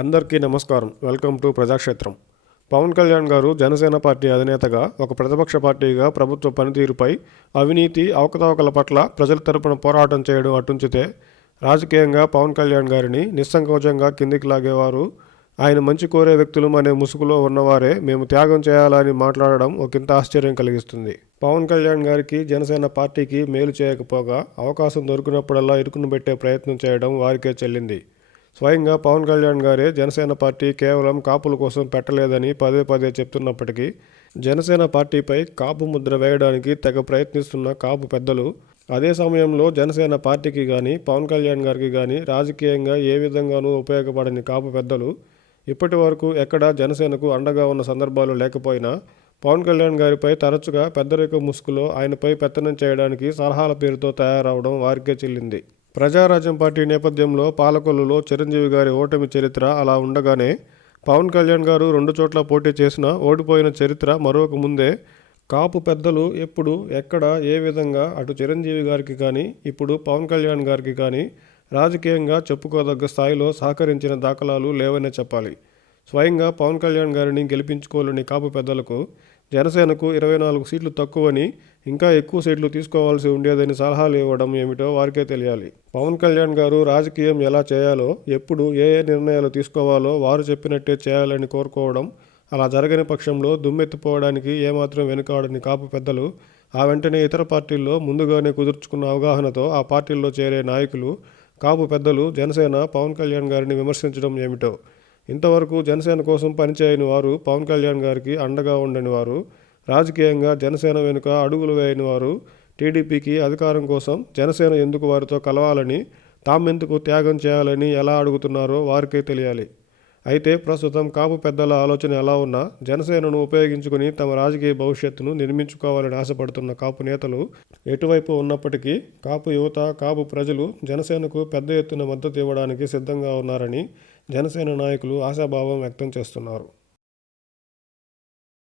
అందరికీ నమస్కారం. Welcome to Prajakshetram. Pavan Kalyan garu Janasena party అధినేతగా ఒక ప్రతిపక్ష పార్టీగా ప్రభుత్వ పనితీరుపై, అవినీతి అవకతవకల పట్ల ప్రజల తరపున పోరాటం చేయడం అటుంచితే, రాజకీయంగా పవన్ కళ్యాణ్ గారిని నిస్సంకోచంగా కిందికి లాగేవారు ఆయన మంచి కోరే వ్యక్తులు అనే ముసుగులో ఉన్నవారే మేము త్యాగం చేయాలని మాట్లాడడం ఒకంత ఆశ్చర్యం కలిగిస్తుంది. పవన్ కళ్యాణ్ గారికి జనసేన పార్టీకి మేలు చేయకపోగా అవకాశం దొరికినప్పుడల్లా ఇరుకును పెట్టే ప్రయత్నం చేయడం వారికే చెల్లింది. స్వయంగా పవన్ కళ్యాణ్ గారే జనసేన పార్టీ కేవలం కాపుల కోసం పెట్టలేదని పదే పదే చెప్తున్నప్పటికీ, జనసేన పార్టీపై కాపు ముద్ర వేయడానికి తెగ ప్రయత్నిస్తున్న కాపు పెద్దలు, అదే సమయంలో జనసేన పార్టీకి కానీ పవన్ కళ్యాణ్ గారికి కానీ రాజకీయంగా ఏ విధంగానూ ఉపయోగపడని కాపు పెద్దలు ఇప్పటి వరకు ఎక్కడా జనసేనకు అండగా ఉన్న సందర్భాలు లేకపోయినా, పవన్ కళ్యాణ్ గారిపై తరచుగా పెద్దరిక ముసుగులో ఆయనపై పెత్తనం చేయడానికి సలహాల పేరుతో తయారవడం వారికే చెల్లింది. ప్రజారాజ్యం పార్టీ నేపథ్యంలో పాలకొల్లులో చిరంజీవి గారి ఓటమి చరిత్ర అలా ఉండగానే, పవన్ కళ్యాణ్ గారు 2 చోట్ల పోటీ చేసినా ఓడిపోయిన చరిత్ర మరొక ముందే కాపు పెద్దలు ఎప్పుడు, ఎక్కడ, ఏ విధంగా అటు చిరంజీవి గారికి కానీ ఇప్పుడు పవన్ కళ్యాణ్ గారికి కానీ రాజకీయంగా చెప్పుకోదగ్గ స్థాయిలో సహకరించిన దాఖలాలు లేవనే చెప్పాలి. స్వయంగా పవన్ కళ్యాణ్ గారిని గెలిపించుకోలేని కాపు పెద్దలకు జనసేనకు 24 సీట్లు తక్కువని, ఇంకా ఎక్కువ సీట్లు తీసుకోవాల్సి ఉండేదని సలహాలు ఇవ్వడం ఏమిటో వారికే తెలియాలి. పవన్ కళ్యాణ్ గారు రాజకీయం ఎలా చేయాలో, ఎప్పుడు ఏ నిర్ణయాలు తీసుకోవాలో వారు చెప్పినట్టే చేయాలని కోరుకోవడం, అలా జరగని పక్షంలో దుమ్మెత్తిపోవడానికి ఏమాత్రం వెనుకాడని కాపు పెద్దలు ఆ వెంటనే ఇతర పార్టీల్లో ముందుగానే కుదుర్చుకున్న అవగాహనతో ఆ పార్టీల్లో చేరే నాయకులు, కాపు పెద్దలు జనసేన పవన్ కళ్యాణ్ గారిని విమర్శించడం ఏమిటో, ఇంతవరకు జనసేన కోసం పనిచేయని వారు, పవన్ కళ్యాణ్ గారికి అండగా ఉండని వారు, రాజకీయంగా జనసేన వెనుక అడుగులు వేయని వారు టీడీపీకి అధికారం కోసం జనసేన ఎందుకు వారితో కలవాలని, తామెందుకు త్యాగం చేయాలని ఎలా అడుగుతున్నారో వారికే తెలియాలి. అయితే ప్రస్తుతం కాపు పెద్దల ఆలోచన ఎలా ఉన్నా, జనసేనను ఉపయోగించుకుని తమ రాజకీయ భవిష్యత్తును నిర్మించుకోవాలని ఆశపడుతున్న కాపు నేతలు ఎటువైపు ఉన్నప్పటికీ, కాపు యువత, కాపు ప్రజలు జనసేనకు పెద్ద ఎత్తున మద్దతు ఇవ్వడానికి సిద్ధంగా ఉన్నారని జనసేన నాయకులు ఆశాభావం వ్యక్తం చేస్తున్నారు.